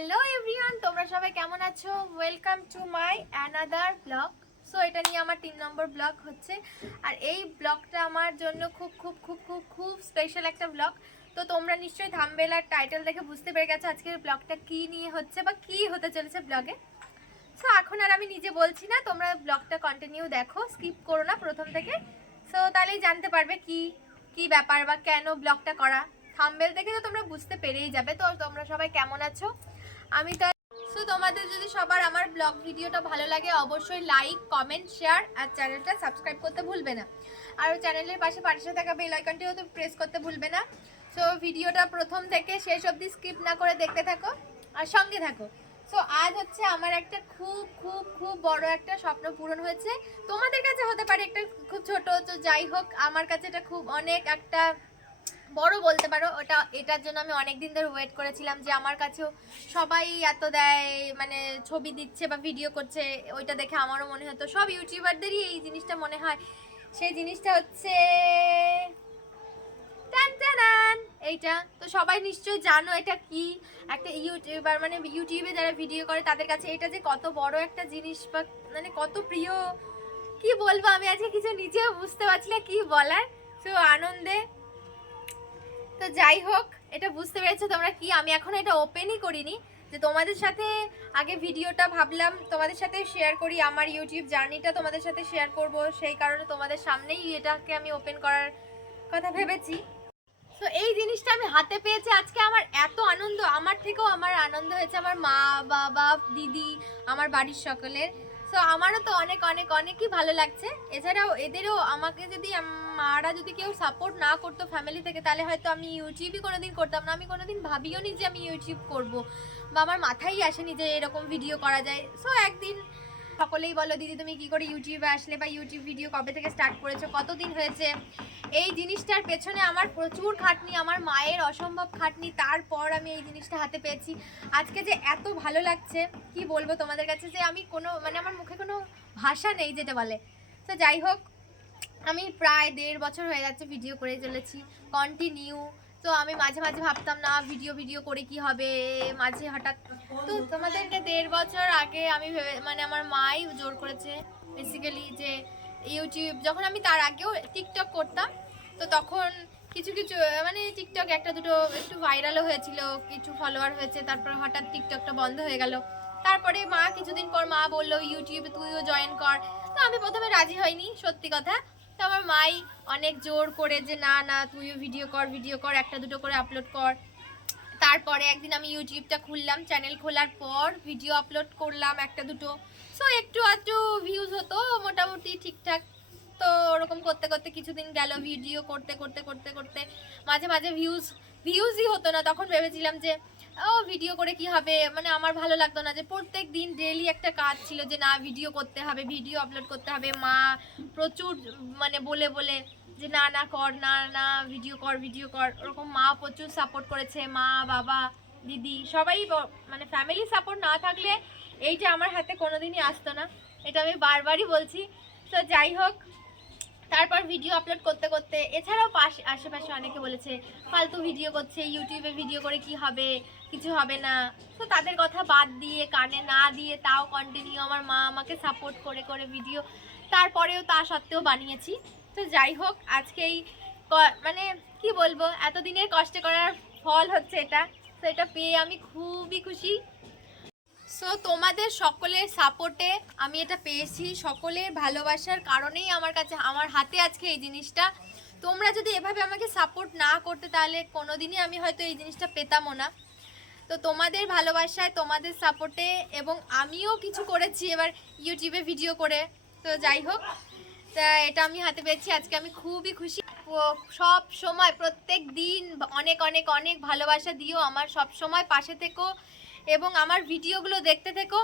Hello everyone, তোমরা সবাই কেমন আছো? Welcome to my another blog. So এটা নিয়ে আমার 3 নম্বর ব্লগ হচ্ছে, আর এই ব্লগটা আমার জন্য খুব খুব খুব খুব খুব স্পেশাল একটা ব্লগ। তো তোমরা নিশ্চয়ই থাম্বনেল আর টাইটেল দেখে বুঝতে পেরে গেছো আজকের ব্লগটা কী নিয়ে হচ্ছে বা কী হতে চলেছে ব্লগে। সো এখন আর আমি নিজে বলছি না, তোমরা ব্লগটা কন্টিনিউ দেখো, স্কিপ করো না প্রথম থেকে। সো তাহলেই জানতে পারবে কি কি ব্যাপার বা কেন ব্লগটা করা। থাম্বনেল দেখে তো তোমরা বুঝতে পেরেই যাবে। তো তোমরা সবাই কেমন আছো? আমি তো সো তোমাদের যদি সবার আমার ব্লগ ভিডিওটা ভালো লাগে অবশ্যই লাইক, কমেন্ট, শেয়ার আর চ্যানেলটা সাবস্ক্রাইব করতে ভুলবে না। আর চ্যানেলের পাশে থাকা বেল আইকনটিও তো প্রেস করতে ভুলবে না। সো ভিডিওটা প্রথম থেকে শেষ অবধি স্কিপ না করে দেখতে থাকো আর সঙ্গে থাকো। সো আজ হচ্ছে আমার একটা খুব খুব খুব বড় একটা স্বপ্ন পূরণ হয়েছে। তোমাদের কাছে হতে পারে একটা খুব ছোট, তো যাই হোক আমার কাছে এটা খুব অনেক একটা বড় বলতে পারো। এটার জন্য আমি অনেক দিন ধরে ওয়েট করেছিলাম যে আমার কাছেও সবাই এত দেয়, মানে ছবি দিচ্ছে বা ভিডিও করছে, ওইটা দেখে আমারও মনে হতো সব ইউটিউবারদেরই এই জিনিসটা মনে হয়। সেই জিনিসটা হচ্ছে এইটা। তো সবাই নিশ্চয়ই জানো এটা কি। একটা ইউটিউবার মানে ইউটিউবে যারা ভিডিও করে তাদের কাছে এটা যে কত বড় একটা জিনিস বা মানে কত প্রিয়, কি বলবো আমি আজকে কিছু নিজেও বুঝতে পারছি না কি বলার। তো আনন্দে, তো যাই হোক এটা বুঝতে পেরেছো তোমরা কি। আমি এখন এটা ওপেনই করিনি, যে তোমাদের সাথে আগে ভিডিওটা ভাবলাম তোমাদের সাথে শেয়ার করি, আমার ইউটিউব জার্নিটা তোমাদের সাথে শেয়ার করব, সেই কারণে তোমাদের সামনেই এটাকে আমি ওপেন করার কথা ভেবেছি। তো এই জিনিসটা আমি হাতে পেয়েছি আজকে, আমার এত আনন্দ, আমার থেকেও আমার আনন্দ হয়েছে আমার মা, বাবা, দিদি, আমার বাড়ির সকলের। সো আমারও তো অনেক অনেক অনেকই ভালো লাগছে। এছাড়াও এদেরও, আমাকে যদি মারা যদি কেউ সাপোর্ট না করতো ফ্যামিলি থেকে, তাহলে হয়তো আমি ইউটিউবই কোনোদিন করতাম না। আমি কোনোদিন ভাবিও নি যে আমি ইউটিউব করব, বা আমার মাথায় আসেনি যে এরকম ভিডিও করা যায়। সো একদিন সকলেই বলো, দিদি তুমি কি করে ইউটিউবে আসলে, বা ইউটিউব ভিডিও কবে থেকে স্টার্ট করেছো, কতদিন হয়েছে। এই জিনিসটার পেছনে আমার প্রচুর খাটনি, আমার মায়ের অসম্ভব খাটনি, তারপর আমি এই জিনিসটা হাতে পেয়েছি। আজকে যে এত ভালো লাগছে কি বলবো তোমাদের কাছে, যে আমি কোনো মানে আমার মুখে কোনো ভাষা নেই যেটা বলে। তো যাই হোক, আমি প্রায় 1.5 বছর হয়ে যাচ্ছে ভিডিও করে চলেছি কন্টিনিউ। তো আমি মাঝে মাঝে ভাবতাম না ভিডিও করে কি হবে, মাঝে হঠাৎ তো তোমাদেরকে 1.5 বছর আগে আমি ভেবে মানে আমার মাই জোর করেছে বেসিক্যালি যে ইউটিউব, যখন আমি তার আগেও টিকটক করতাম, তো তখন কিছু কিছু মানে টিকটক একটা দুটো একটু ভাইরালও হয়েছিল, কিছু ফলোয়ার হয়েছে, তারপর হঠাৎ টিকটকটা বন্ধ হয়ে গেল। তারপরে মা কিছুদিন পর মা বললো ইউটিউবে তুইও জয়েন কর। তো আমি প্রথমে রাজি হয়নি, সত্যি কথা। তো আমার মাই অনেক জোর করে যে না না তুইও ভিডিও কর, একটা দুটো করে আপলোড কর। তারপরে একদিন আমি ইউটিউবটা খুললাম, চ্যানেল খোলার পর ভিডিও আপলোড করলাম একটা দুটো। সো একটু আধটু ভিউজ হতো মোটামুটি ঠিকঠাক। তো ওরকম করতে করতে কিছুদিন গেল, ভিডিও করতে করতে করতে করতে মাঝে মাঝে ভিউজই হতো না। তখন ভেবেছিলাম যে ও ভিডিও করে কি হবে, মানে আমার ভালো লাগতো না যে প্রত্যেক দিন ডেইলি একটা কাজ ছিল যে না ভিডিও করতে হবে, ভিডিও আপলোড করতে হবে। মা প্রচুর মানে বলে বলে যে না না কর, না না ভিডিও কর, ওরকম মা প্রচুর সাপোর্ট করেছে, মা, বাবা, দিদি সবাই। মানে ফ্যামিলি সাপোর্ট না থাকলে এইটা আমার হাতে কোনোদিনই আসতো না, এটা আমি বারবারই বলছি। তো যাই হোক, তারপর ভিডিও আপলোড করতে করতে, এছাড়াও আশেপাশে অনেকে বলেছে ফালতু ভিডিও করছে, ইউটিউবে ভিডিও করে কি হবে, কিছু হবে না। তো তাদের কথা বাদ দিয়ে, কানে না দিয়ে, তাও কন্টিনিউ আমার মা আমাকে সাপোর্ট করে করে ভিডিও, তারপরেও তা সত্ত্বেও বানিয়েছি। তো যাই হোক, আজকে এই মানে কি বলবো, এতদিনের কষ্ট করার ফল হচ্ছে এটা। তো এটা পেয়ে আমি খুবই খুশি। সো তোমাদের সকলের সাপোর্টে আমি এটা পেয়েছি, সকলের ভালোবাসার কারণেই আমার কাছে, আমার হাতে আজকে এই জিনিসটা। তোমরা যদি এভাবে আমাকে সাপোর্ট না করতে, তাহলে কোনোদিনই আমি হয়তো এই জিনিসটা পেতামও না। তো তোমাদের ভালোবাসায়, তোমাদের সাপোর্টে, এবং আমিও কিছু করেছি এবার ইউটিউবে ভিডিও করে। তো যাই হোক, তা এটা আমি হাতে পেয়েছি আজকে, আমি খুবই খুশি। সব সময় প্রত্যেক দিন অনেক অনেক অনেক ভালোবাসা দিও, আমার সব সময় পাশে থেকো এবং আমার ভিডিওগুলো দেখতে থেকো।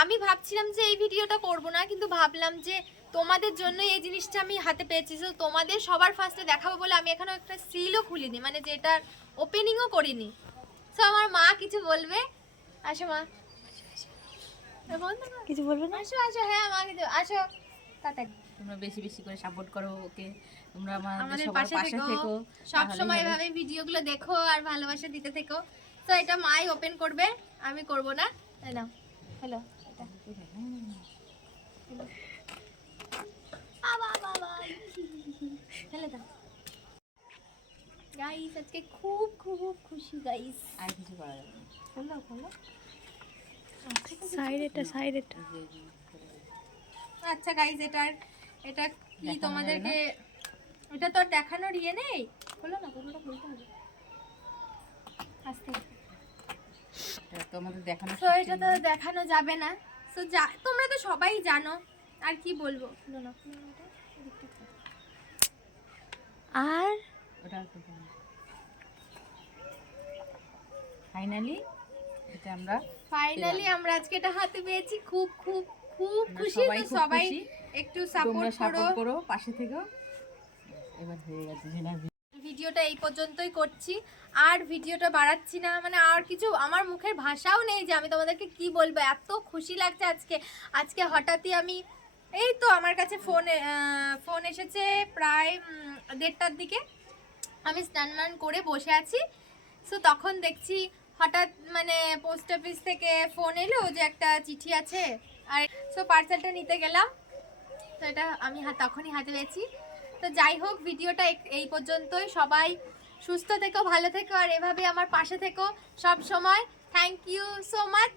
আমি ভাবছিলাম যে এই ভিডিওটা করব না, কিন্তু ভাবলাম যে তোমাদের জন্য এই জিনিসটা আমি হাতে পেয়েছি। তো তোমাদের সবার ফার্স্টে দেখাবো বলে আমি এখনো একটা সিলও খুলিনি, মানে যেটার ওপেনিংও করিনি। তো আমার মা কিছু বলবে, আসো মা, কিছু বলবে না? আসো আসো, হ্যাঁ মা কিছু, আসো। তোমরা বেশি বেশি করে সাপোর্ট করো ওকে, তোমরা আমাদের সবার পাশে পাশে থেকো, সব সময় এভাবে ভিডিওগুলো দেখো আর ভালোবাসা দিতে থেকো। তো এটা মাই ওপেন করবে, আমি করব না, তাই না? হ্যালো, গাইস আজকে খুব খুব খুশি গাইস। আর কিছু করা যাবে না। খোলো খোলো। সাইড এটা আচ্ছা গাইস, এটা কি দেখানো তোমাদেরকে, এটা তো আর দেখানোর ইয়ে নেই। খোলো না, পুরোটা খুলতে হবে আস্তে। এটা তোমাদের দেখানো তো এটা তো দেখানো যাবে না। তো তোমরা তো সবাই জানো, আর কি বলবো। খোলো না, খোলো না, ওটা এদিকটা খোলো। আর ওটা ফাইনালি এটা আমরা ফাইনালি আমরা আজকে এটা হাতে পেয়েছি। খুব খুব খুব আমরা খুশি। সবাই তো খুব সবাই খুশি। একটু তোমরা সাপোর্ট করো। সাপোর্ট করো, পাশে থেকো। এবার হয়ে গেছে জেনার ভিডিওটা এই পর্যন্তই করছি, আর ভিডিওটা বাড়াচ্ছি না। মানে আর কিছু আমার মুখের ভাষাও নেই যে আমি তোমাদেরকে কি বলবো, এত খুশি লাগছে আজকে হঠাৎই আমি এই তো আমার কাছে ফোন এসেছে প্রায় 1:30টার দিকে। আমি স্নান করে বসে আছি। সো তখন দেখছি হঠাৎ মানে পোস্ট অফিস থেকে ফোন এলো যে একটা চিঠি আছে, আর সো পার্সেলটা নিতে গেলাম। তো এটা আমি তখনই হাতে পেয়েছি। তো যাই হোক, ভিডিওটা এই পর্যন্তই। সবাই সুস্থ থেকো, ভালো থেকো, আর এভাবে আমার পাশে থেকো সব সময়। Thank you so much.